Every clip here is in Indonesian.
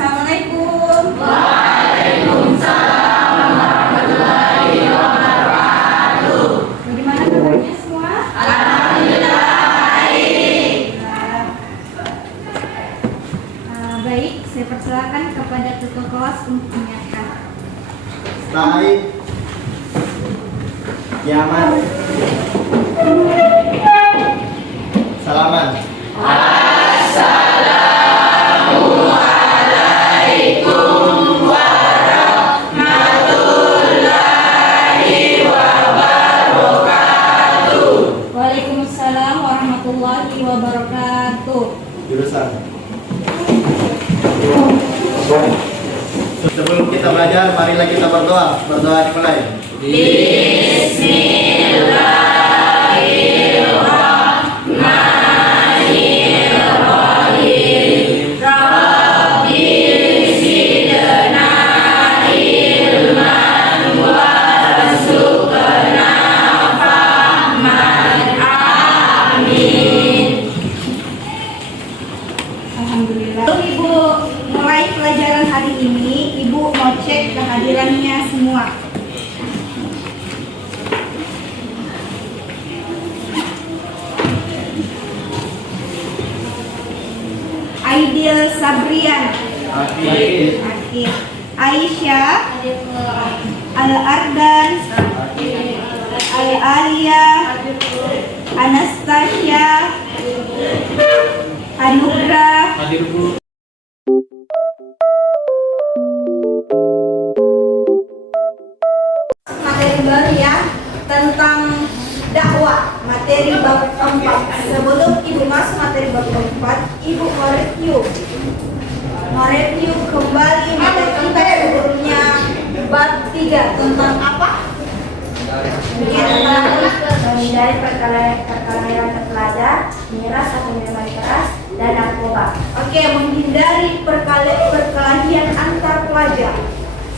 Assalamualaikum. Waalaikumsalam warahmatullahi wabarakatuh. Bagaimana kabarnya semua? Alhamdulillah baik. Baik, saya persilakan kepada ketua kelas untuk menyiapkan. Baik. Kiamat. Salaman. Assalamualaikum warahmatullahi wabarakatuh. Waalaikumsalam warahmatullahi wabarakatuh. Jurusan. Sebelum kita belajar, marilah kita berdoa. Berdoa dimulai. Bismillahirrahmanirrahim. Rabbi zidna ilman warzuqna fahman. Amin. Alhamdulillah. Lalu Ibu mulai pelajaran hari ini, Ibu mau cek kehadirannya semua. Aidil Sabrian, Akid. Akid. Aisyah, Al-Ardan, Al-Alia, Anastasia, Anugrah, Hadir Bu. materi baru ya tentang dakwah, materi bab 4. Sebelum Ibu masuk materi bab 4, Ibu mereview kembali materi kita sebelumnya bab 3 tentang apa? Menghindari perkelahian terpelajar, miras atau minuman keras, dan narkoba. Oke, menghindari perkelahian antar pelajar.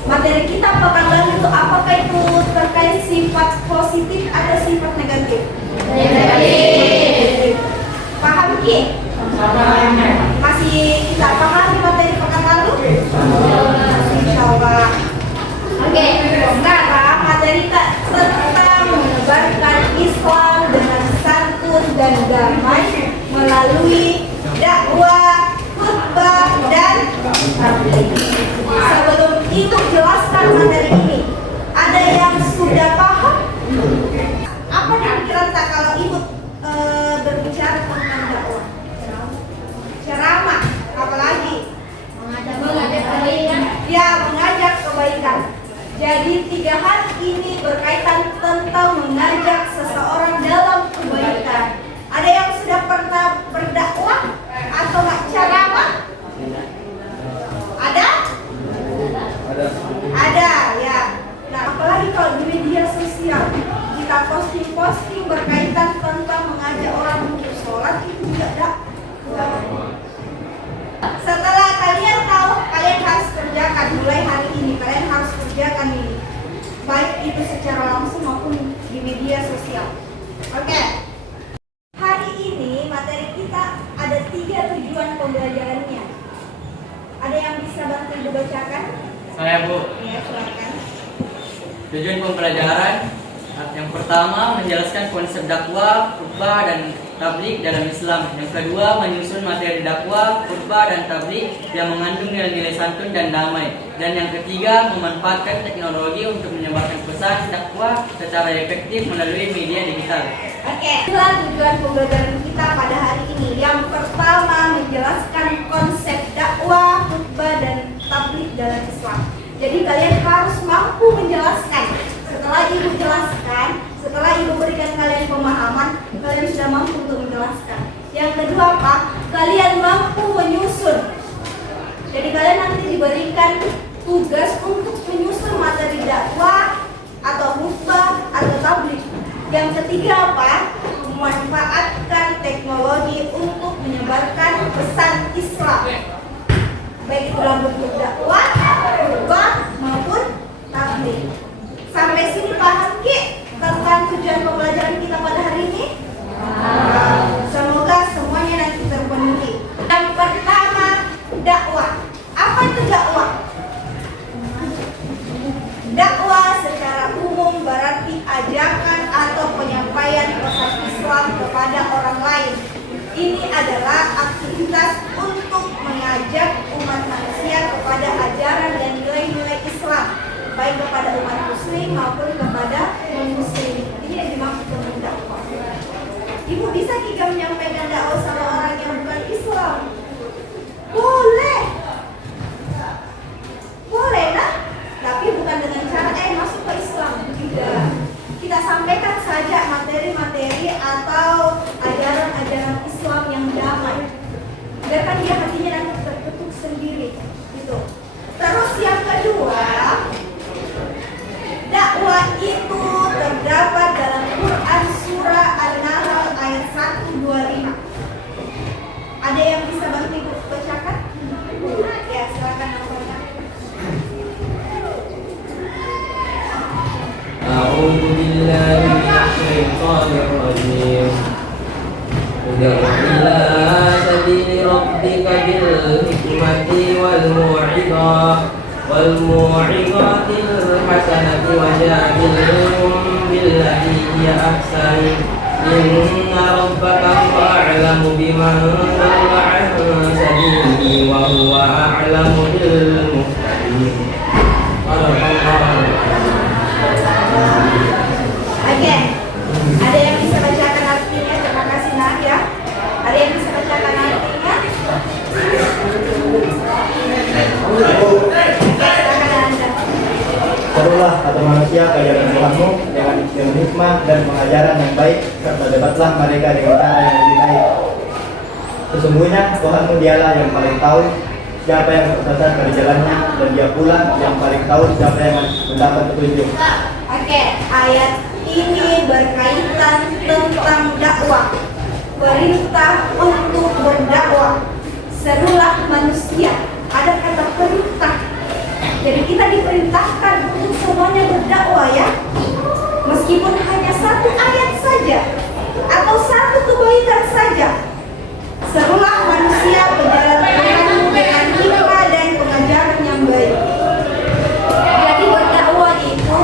Materi kita pekan lalu itu apakah itu terkait sifat positif atau sifat negatif? Negatif. Paham Ki? Masih kita pahami materi pekan lalu? Insyaallah. Oke, sekarang materi kita tentang menyebarkan Islam dengan santun dan damai melalui dakwah, khutbah, dan tabligh. Sebelum itu jelaskan materi ini. Ada yang sudah paham? Apa pikiran tak kalau Ibu berbicara tentang dakwah? Ceramah, apalagi? Mengajak kebaikan. Ya, mengajak kebaikan. Jadi 3 hal ini berkaitan tentang mengajak seseorang dalam kebaikan. Ada yang sudah pernah berdakwah atau nggak ceramah? Ada? Ada ya. Nah, apalagi kalau di media sosial kita posting berkaitan tentang mengajak orang untuk sholat, itu juga dakwah. Setelah kalian tahu, kalian harus kerjakan mulai hari ini. Kalian harus kerjakan ini, baik itu secara langsung maupun di media sosial. Oke. Hari ini materi kita ada 3 tujuan pembelajarannya. Ada yang bisa bantu dibacakan? Saya Bu. Ya, silakan. Tujuan pembelajaran yang pertama menjelaskan konsep dakwah, khutbah dan tabligh dalam Islam. Yang kedua menyusun materi dakwah, khutbah dan tabligh yang mengandung nilai-nilai santun dan damai. Dan yang ketiga memanfaatkan teknologi untuk menyebarkan pesan dakwah secara efektif melalui media digital. Oke, itulah tujuan pembelajaran kita pada hari ini. Yang pertama menjelaskan konsep dakwah, khutbah dan tabligh dalam Islam. Jadi kalian harus mampu menjelaskan. Setelah Ibu jelaskan, setelah Ibu berikan kalian pemahaman, kalian sudah mampu untuk menjelaskan. Yang kedua apa? Kalian mampu menyusun. Jadi kalian nanti diberikan tugas untuk menyusun materi dakwah atau khutbah atau tabligh. Yang ketiga apa? Memanfaatkan teknologi untuk menyebarkan pesan Islam. Baik itu dalam bentuk dakwah, khutbah maupun tabligh. Sampai sini paham Ki tentang tujuan pembelajaran kita pada hari ini? Semoga semuanya nanti terpenuhi. Yang pertama, dakwah. Apa itu muslim maupun kepada non-muslim. Ini yang dimaksud dengan dakwah. Ibu bisa tidak menyampaikan dakwah sama orang yang bukan Islam? Boleh. Boleh nah, tapi bukan dengan cara masuk ke Islam. Tidak. Kita sampaikan saja materi-materi atau ajaran-ajaran Islam yang damai. Biarkan dia hatinya nanti terketuk sendiri. Gitu. Terus yang kedua, dakwah itu terdapat dalam Quran surah An-Nahl ayat 125. Ada yang bisa bantu Ibu bacakan? Ya, silakan bacakan. أعوذ بالله من الشيطان الرجيم ادع إلى سبيل ربك بالحكمة والموعظة الحسنة وجادلهم بالتي هي أحسن إن ربك هو أعلم بمن ضل عن سبيله وهو أعلم بالمهتدين. Oke, ada yang bisa bacakan artinya? Terima kasih Nah ya. Ada yang bisa bacakan artinya? Serulah atau manusia ke jalan Tuhanmu dengan hikmah dan pengajaran yang baik, serta debatlah mereka dengan cara yang lebih baik. Sesungguhnya Tuhanmu dialah yang paling tahu siapa yang tersesat dari jalannya, dan dia pula yang paling tahu siapa yang mendapat petunjuk. Oke, ayat ini berkaitan tentang dakwah. Perintah untuk berdakwah. Serulah manusia. Ada kata perintah. Jadi kita diperintahkan untuk semuanya berdakwah ya. Meskipun hanya satu ayat saja atau satu kebaikan saja. Serulah manusia ke jalan Tuhanmu dengan hikmah dan pengajaran yang baik. Jadi berdakwah itu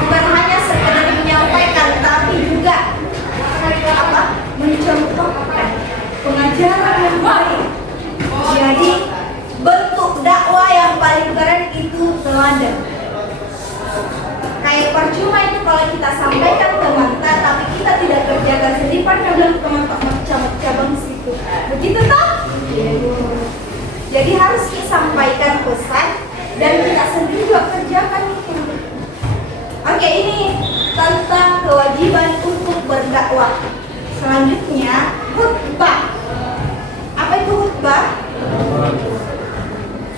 bukan hanya sekedar menyampaikan, tapi juga mencontohkan pengajaran yang baik. Jadi bentuk dakwah yang paling keren itu teladan. Kayak percuma itu kalau kita sampaikan ke mata, tapi kita tidak kerjakan sendiri, pada bilang ke mata cabang situ. Begitu toh? Jadi harus kita sampaikan pesan dan kita sendiri juga kerjakan itu. Oke, ini tentang kewajiban untuk berdakwah. Selanjutnya khutbah. Apa itu khutbah?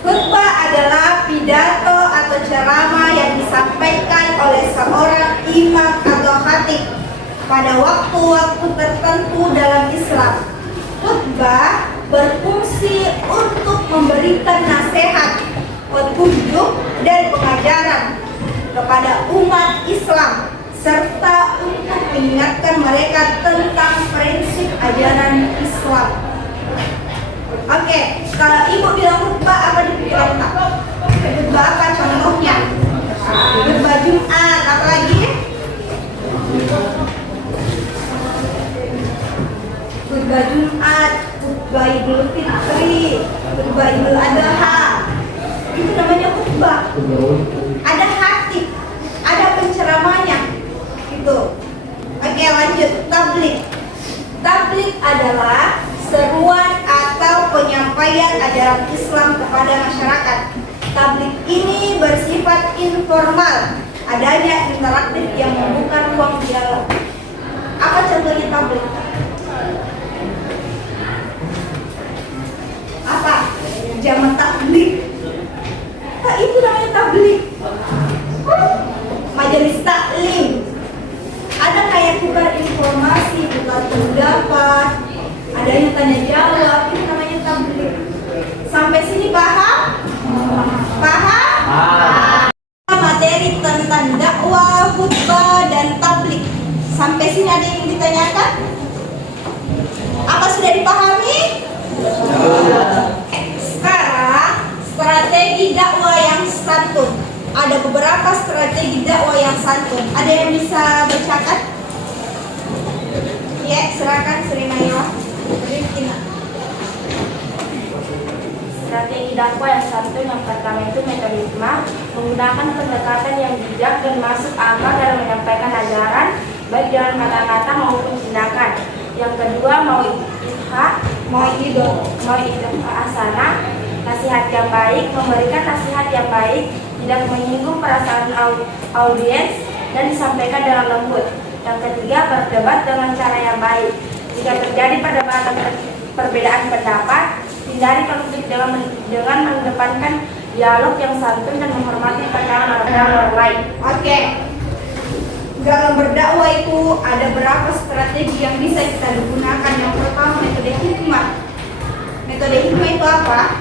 Khutbah adalah pidato atau ceramah yang disampaikan oleh seorang imam atau khatib pada waktu-waktu tertentu dalam Islam. Khutbah berfungsi untuk memberikan nasihat, petunjuk, dan pengajaran kepada umat Islam serta untuk mengingatkan mereka tentang prinsip ajaran Islam. Oke, kalau ibu bilang khutbah apa dipikiran tak? Khutbah apa contohnya? Khutbah Jumat, apa lagi? Khutbah Jumat, khutbah Idul Fitri, khutbah Idul Adha. Itu namanya khutbah. Ada khatib, ada penceramahnya. Gitu. Oke, lanjut tabligh. Tabligh adalah seruan atau penyampaian ajaran Islam kepada masyarakat. Tabligh ini bersifat informal, adanya interaktif yang membuka ruang dialog. Apa contohnya tabligh? Apa? Jamaah tabligh. Nah, itu namanya tabligh. Majelis taklim. Ada kayak tukar informasi, tukar pendapat, adanya tanya jawab, itu namanya tabligh. Sampai sini paham? Paham? Materi tentang dakwah, khutbah, dan tabligh. Sampai sini ada yang ditanyakan? Apa sudah dipahami? Sekarang strategi dakwah yang santun. Ada beberapa strategi dakwah yang santun. Ada yang bisa bacakan? Ya, silakan Sri Nayla. strategi dakwah yang santun. Yang pertama itu metode hikmah, menggunakan pendekatan yang bijak dan masuk akal dalam menyampaikan ajaran, baik dengan kata-kata maupun tindakan. Yang kedua, mau'idhah hasanah, nasihat yang baik, memberikan nasihat yang baik, tidak menyinggung perasaan audiens dan disampaikan dengan lembut. Yang ketiga, berdebat dengan cara yang baik. Jika terjadi perbedaan pendapat, hindari konflik dengan mengedepankan dialog yang santun dan menghormati pandangan orang lain. Oke. Dalam berdakwah itu ada berapa strategi yang bisa kita gunakan. Yang pertama, metode hikmah. Metode hikmah itu apa?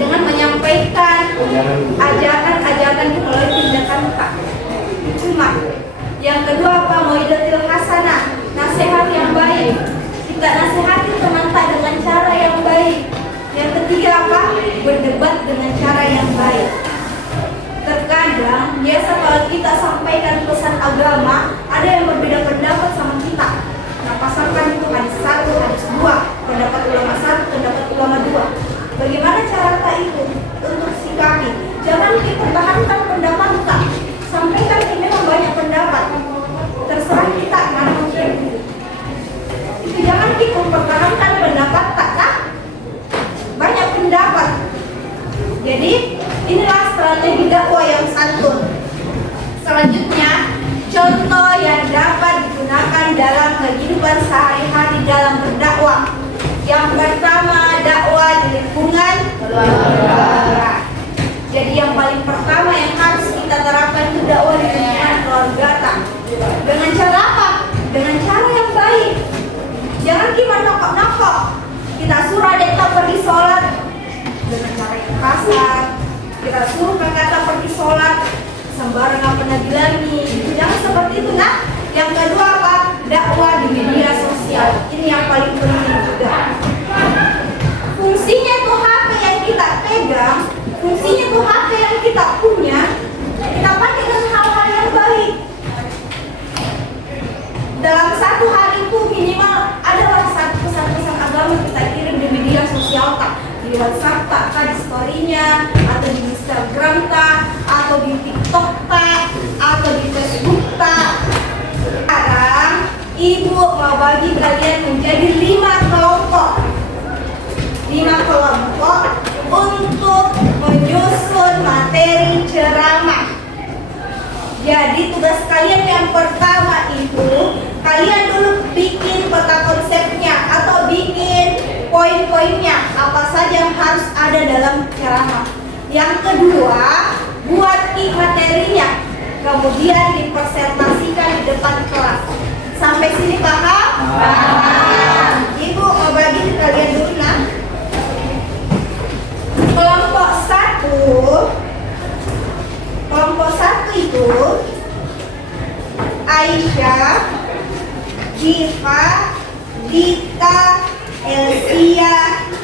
Dengan menyampaikan ajakan itu melalui tindakan hikmah. Yang kedua apa? Mau'idhatul hasanah, nasihat yang baik. Kita nasihati teman kita dengan cara yang baik. Yang ketiga apa? Berdebat dengan cara yang baik. Terkadang biasa kalau kita sampaikan pesan agama, ada yang berbeda pendapat sama kita. Nah, pasalkan itu hadis 1, hadis 2, pendapat ulama 1, pendapat ulama 2. Bagaimana cara kita itu untuk sikapi? Jangan dipertahankan pendapat kita. Sampaikan ini memang banyak pendapat. Terserah kita mana mungkin. Itu jangan kita mempertahankan pendapat tak banyak pendapat. Jadi inilah strategi dakwah yang santun. Selanjutnya, contoh yang dapat digunakan dalam kehidupan sehari-hari dalam berdakwah. Yang pertama, dakwah di lingkungan keluarga. Jadi yang paling pertama yang harus kita terapkan itu dakwah di lingkungan keluarga. Dengan cara apa? Dengan cara yang baik. Jangan kita nokok-nokok. Kita suruh adik kita pergi sholat dengan cara yang kasar. Kita suruh kakak pergi sholat sembarang apa bilangin. Jangan seperti itu, nah. Yang kedua apa? Dakwah di media sosial. Ini yang paling penting juga. Fungsinya itu HP yang kita pegang, fungsinya itu HP yang kita punya, kita pakai dengan hal-hal yang baik. Dalam satu hari itu minimal adalah satu pesan-pesan agama kita kirim di media sosial tak, di WhatsApp tak, di story-nya, atau di Instagram tak, atau di TikTok tak, atau di Facebook tak. Sekarang ibu mau bagi kalian menjadi 5 kelompok. 5 kelompok untuk menyusun materi ceramah. Jadi tugas kalian yang pertama itu kalian dulu bikin peta konsepnya atau bikin poin-poinnya apa saja yang harus ada dalam ceramah. Yang kedua, buat materinya, kemudian dipresentasikan di depan kelas. Sampai sini paham? Paham. Ibu mau bagi kalian dulu nah. Kelompok satu itu Aisyah, Jiva, Dita, Elsia,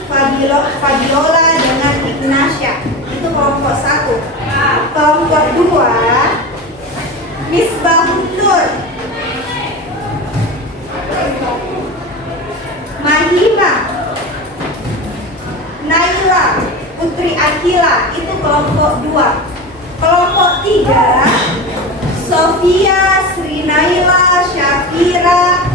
Fabiola dengan Ignasya. Itu kelompok satu. Kelompok dua Misbahun Nur, Mahima, Naila, Putri Akila. Itu kelompok 2. Kelompok 3 Sofia, Sri Naila, Syafira,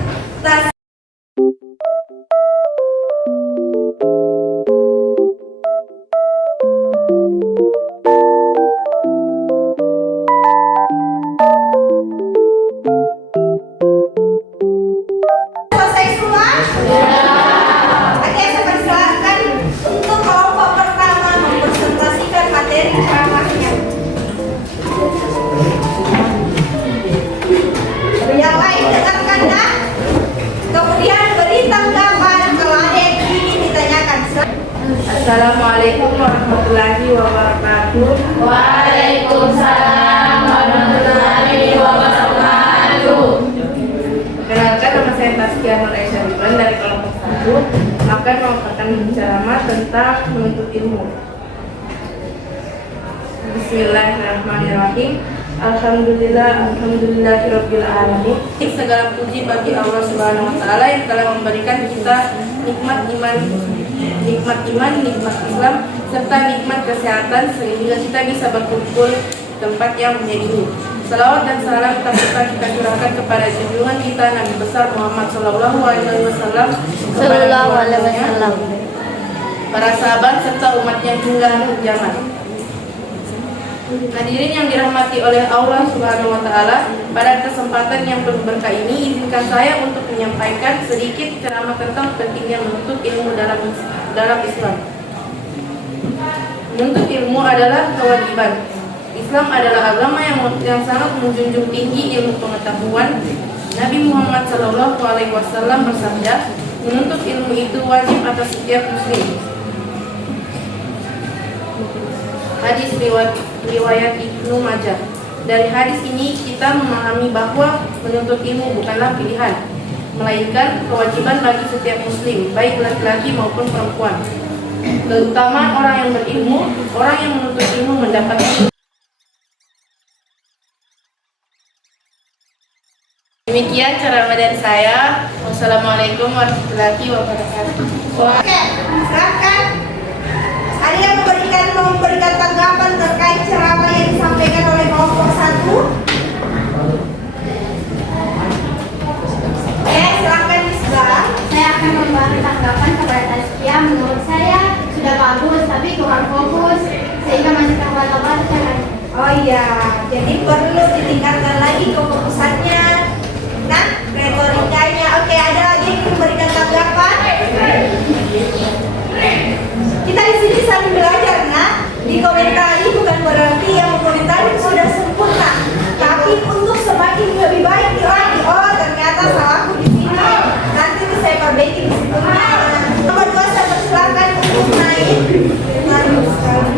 selesai semua? Oke, saya persilakan untuk kelompok pertama mempresentasikan materi ceramahnya. Yang lain dengarkan dah. Kemudian beri tanggapan kalau ada yang ingin ditanyakan. Assalamualaikum warahmatullahi wabarakatuh. Waalaikumsalam warahmatullahi wabarakatuh. Perkenalkan, nama saya Taskia Nur Aisyah Ridwan dari kelompok 1 akan memaparkan ceramah tentang menuntut ilmu. Bismillahirrahmanirrahim. Alhamdulillahirabbil alamin. Segala puji bagi Allah Subhanahu wa taala yang telah memberikan kita nikmat iman nikmat iman, nikmat Islam, serta nikmat kesehatan sehingga kita bisa berkumpul di tempat yang mulia ini. Salawat dan salam kita curahkan kepada junjungan kita Nabi besar Muhammad Sallallahu Alaihi Wasallam, para sahabat serta umatnya hingga akhir zaman. Hadirin yang dirahmati oleh Allah Subhanahu wa taala, pada kesempatan yang penuh berkah ini izinkan saya untuk menyampaikan sedikit ceramah tentang pentingnya menuntut ilmu dalam Islam. Menuntut ilmu adalah kewajiban. Islam adalah agama yang sangat menjunjung tinggi ilmu pengetahuan. Nabi Muhammad SAW bersabda, menuntut ilmu itu wajib atas setiap muslim. Hadis riwayat Ibnu Majah. Dari hadis ini kita memahami bahwa menuntut ilmu bukanlah pilihan, melainkan kewajiban bagi setiap muslim, baik laki-laki maupun perempuan. Keutamaan orang yang berilmu, orang yang menuntut ilmu mendapat ilmu. Demikian ceramah dari saya. Wassalamualaikum warahmatullahi wabarakatuh. Oke, silakan. Ada yang memberikan tanggapan terkait ceramah yang disampaikan oleh kelompok 1? Oke, silakan Islam. Saya akan memberi tanggapan kepada Tazkiyah. Menurut saya sudah bagus, tapi kurang fokus sehingga masih terbatas. Oh iya, jadi perlu ditingkatkan lagi kefokusannya. Nah, retorikanya. Oke, ada lagi yang memberikan tanggapan? Kita di sini saling belajar, nah. Dikomentari bukan berarti yang mengomentari sudah sempurna, tapi untuk semakin lebih baik lagi. Oh, ternyata salahku di sini. Nanti bisa saya perbaiki di situ. Nomor 2 saya persilakan untuk naik. Mari sekali.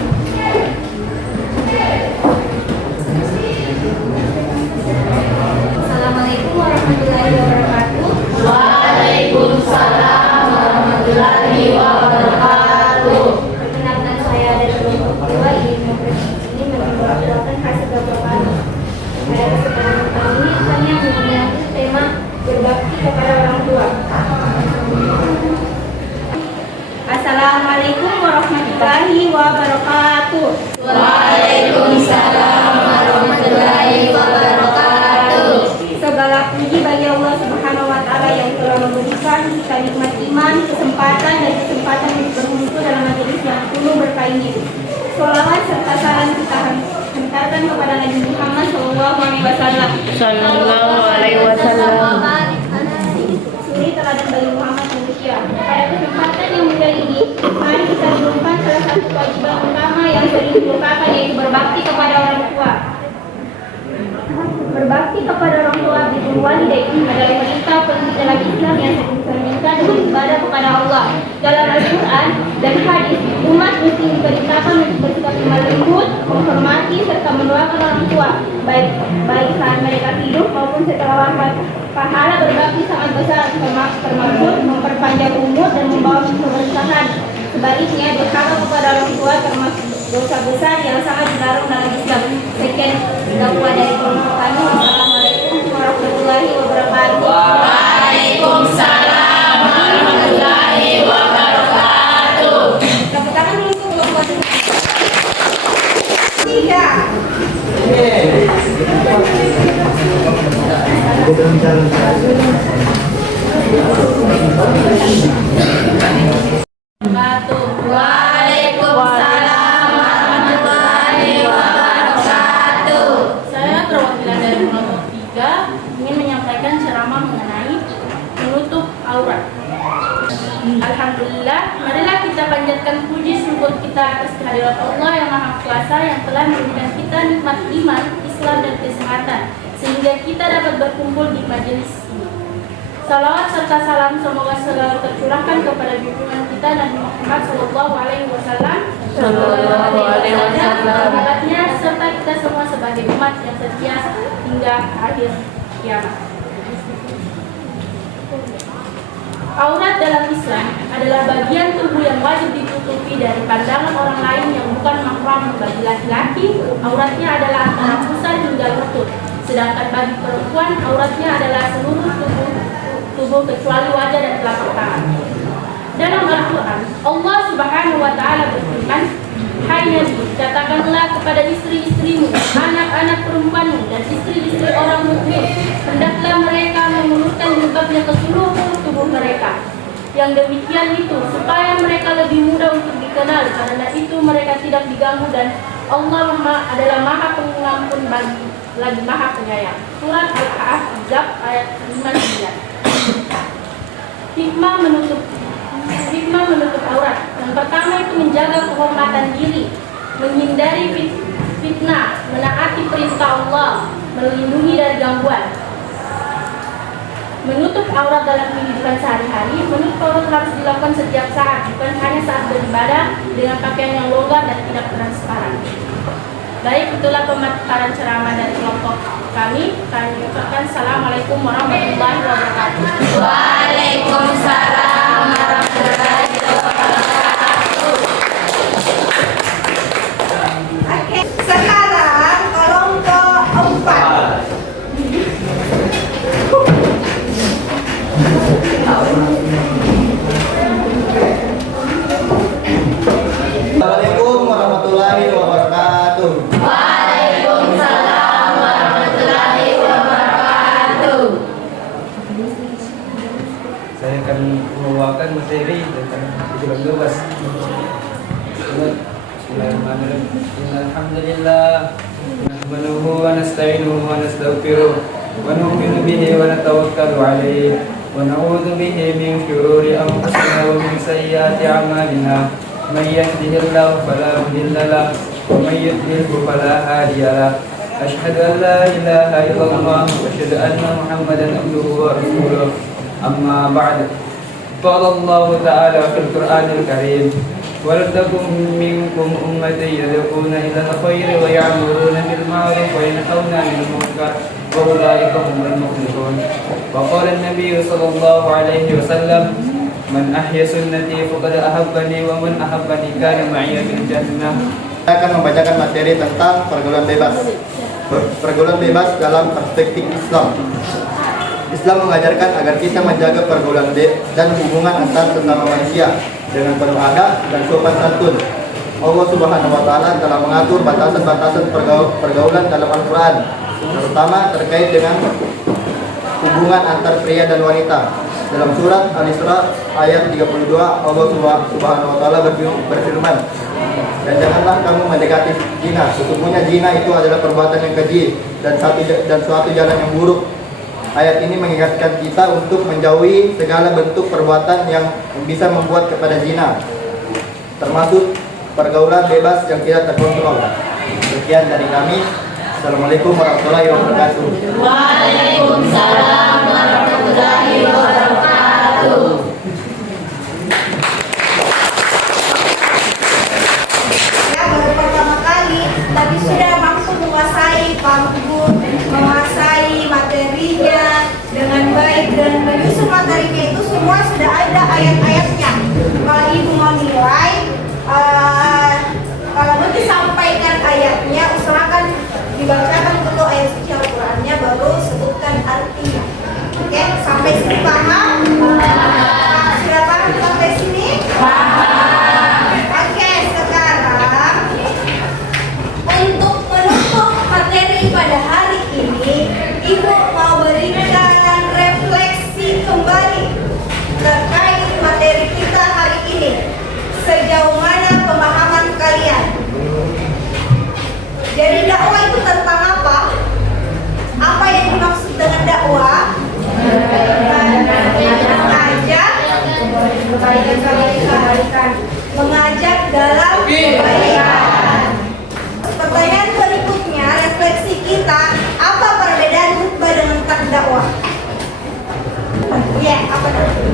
Assalamualaikum warahmatullahi wabarakatuh. Waalaikumsalam warahmatullahi wabarakatuh. Perkenalkan, saya dari kelompok 2 ini memperkenalkan hasil beberapa. Saya kesempatan kali ini hanya mengambil tema berbakti kepada orang tua. Assalamualaikum warahmatullahi wabarakatuh. Waalaikumsalam warahmatullahi wabarakatuh. Segala puji bagi Allah Subhanahu wa taala yang telah memberikan kita nikmat iman, kesempatan untuk berkumpul dalam majelis yang penuh berkah ini. Sholawat serta salam kita hantarkan kepada Nabi Muhammad Sallallahu Alaihi Wasallam. Suri teladan bagi Muhammad manusia. Pada kesempatan yang mulia ini, mari kita renungkan salah satu kewajiban utama yang sering dilupakan, yaitu berbakti kepada orang tua. Berbakti kepada orang tua bil walidain adalah perintah penting dalam Islam yang dicerminkan dengan ibadah kepada Allah. Dalam Al-Quran dan hadis, umat muslim diperintahkan untuk bersikap lembut, menghormati serta mendoakan orang tua, baik saat mereka hidup maupun setelah wafat. Pahala berbakti sangat besar, termasuk memperpanjang umur dan membawa keberkahan. Sebaliknya, durhaka kepada orang tua termasuk dosa besar yang sangat dilarang dalam Islam. Sekian dakwah dari kelompok kami. Wassalamualaikum warahmatullahi wabarakatuh. Waalaikumsalam warahmatullahi wabarakatuh. Tepuk tangan dulu untuk kelompok 3. Waalaikumsalam warahmatullahi wabarakatuh. Saya perwakilan dari kelompok 3 ingin menyampaikan ceramah mengenai menutup aurat. Alhamdulillah, marilah kita panjatkan puji syukur kita atas kehadirat Allah yang Maha Kuasa yang telah memberikan kita nikmat iman, Islam dan kesehatan sehingga kita dapat berkumpul di majelis ini. Salawat serta salam semoga selalu tercurahkan kepada junjungan kita Nabi Muhammad Sallallahu Alaihi Wasallam, sahabatnya serta kita semua sebagai umat yang setia hingga akhir kiamat. Aurat dalam Islam adalah bagian tubuh yang wajib ditutupi dari pandangan orang lain yang bukan mahram. Bagi laki-laki, auratnya adalah antara pusar hingga lutut. Sedangkan bagi perempuan, auratnya adalah seluruh tubuh kecuali wajah dan telapak tangan. Dalam Al-Quran, Allah Subhanahu wa Ta'ala berfirman, "Hai Nabi, katakanlah kepada istri-istrimu, anak-anak perempuanmu, dan istri-istri orang mukmin, hendaklah mereka mengulurkan jilbabnya ke seluruh tubuh mereka. Yang demikian itu supaya mereka lebih mudah untuk dikenal, karena itu mereka tidak diganggu dan Allah adalah Maha Pengampun lagi Maha Penyayang." Surat Al-Ahzab ayat 59. Hikmah menutup aurat. Yang pertama itu menjaga kehormatan diri, menghindari fitnah, menaati perintah Allah, melindungi dari gangguan. Menutup aurat dalam kehidupan sehari-hari. Menutup aurat harus dilakukan setiap saat, bukan hanya saat beribadah dengan pakaian yang longgar dan tidak transparan. Baik, itulah pemaparan ceramah dari kelompok kami. Kami ucapkan Assalamualaikum warahmatullahi wabarakatuh. Waalaikumsalam warahmatullahi wabarakatuh. Oke, sekarang kelompok 4. Assalamualaikum warahmatullahi wabarakatuh. Waalaikumsalam warahmatullahi wabarakatuh. Saya akan membawakan materi tentang Islam bebas. Bismillahirrahmanirrahim. Alhamdulillah. Nahmaduhu wa nasta'inuhu wa nastaghfiruh wa nu'minu bihi wa natawakkalu alayhi wa na'udzu bihi min shururi anfusina wa min sayyiati a'malina. Man yahdihillahu fala mudilla lahu wa man yudlilhu fala hadiya lahu. Asyhadu an la ilaha illallah wa asyhadu anna Muhammadan abduhu wa rasuluh. Amma ba'd. Qala Allah Ta'ala fil Qur'anil Karim, "Waltakum minkum ummatun yad'una ila al-khairi wa ya'muruna bil ma'ruf wa yanhauna 'anil munkar wa ulaika humul muflihun." Wa qala an-nabiy sallallahu alaihi wasallam, "Man ahya sunnati faqad ahabbani wa man ahabbani kana ma'iya fil jannah." Saya akan membacakan materi tentang pergaulan bebas. Pergaulan bebas dalam perspektif Islam. Islam mengajarkan agar kita menjaga pergaulan dan hubungan antar sesama manusia dengan penuh adab dan sopan santun. Allah Subhanahu wa Ta'ala telah mengatur batasan-batasan pergaulan dalam Al-Quran, terutama terkait dengan hubungan antar pria dan wanita. Dalam surat Al-Isra ayat 32, Allah Subhanahu wa Ta'ala berfirman, "Dan janganlah kamu mendekati zina. Sesungguhnya zina itu adalah perbuatan yang keji dan suatu jalan yang buruk." Ayat ini mengingatkan kita untuk menjauhi segala bentuk perbuatan yang bisa membuat kepada zina, termasuk pergaulan bebas yang tidak terkontrol. Sekian dari kami. Assalamualaikum warahmatullahi wabarakatuh. Waalaikumsalam warahmatullahi wabarakatuh. Ya, baru pertama kali, tapi sudah mampu menguasai materinya dengan baik dan menyusun materinya itu semua sudah ada ayat-ayatnya. Kalau ibu mau nilai, kalau mau disampaikan ayatnya, usahakan dibacakan dulu ayat suci Al-Qurannya, baru sebutkan artinya. Oke, sampai sini paham? Sudah paham sampai sini? Oke, sekarang untuk menutup materi pada hari ini, Ibu mau berikan refleksi kembali terkait materi kita hari ini. Sejauh mana pemahaman kalian? Jadi dakwah itu tentang apa? Apa yang dimaksud dengan dakwah? Mengajak dalam kebaikan. Pertanyaan berikutnya, refleksi kita, apa perbedaan khutbah dengan dakwah? Iya, apa itu?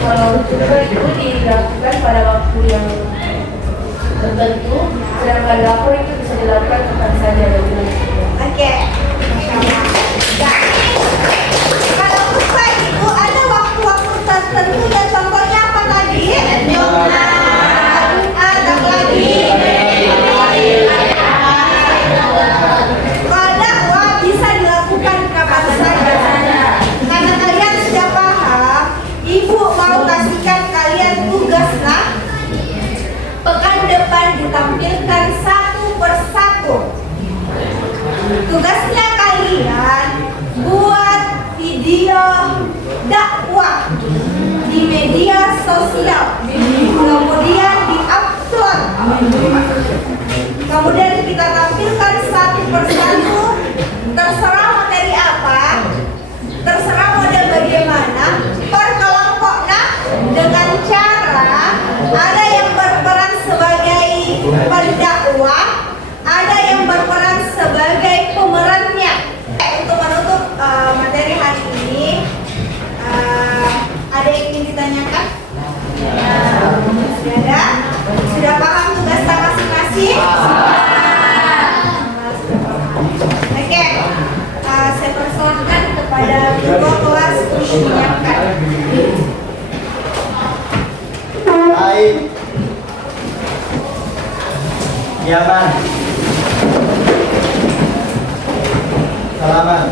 Kalau khutbah itu dilakukan pada waktu yang tertentu, sedangkan dakwah itu bisa dilakukan kapan saja dan di mana saja. Oke, Masya Allah. Jadi, kalau khutbah itu ada waktu-waktu tertentu dan contohnya apa tadi? Jumat, kalau dakwah bisa dilakukan kapan saja. Karena kalian sudah paham, Ibu mau kasihkan kalian Kemudian kita tampilkan satu persatu, terserah materi apa, terserah model bagaimana, perkelompoknya dengan cara ada yang berperan sebagai pendakwah, ada yang berperan sebagai pemerannya. Untuk menutup materi hari ini, ada yang ingin ditanyakan? Sudah ada? Sudah paham tugasnya masing-masing? Oke, saya persilahkan kepada ketua kelas untuk menyiapkan. Baik. Yaman. Salaman.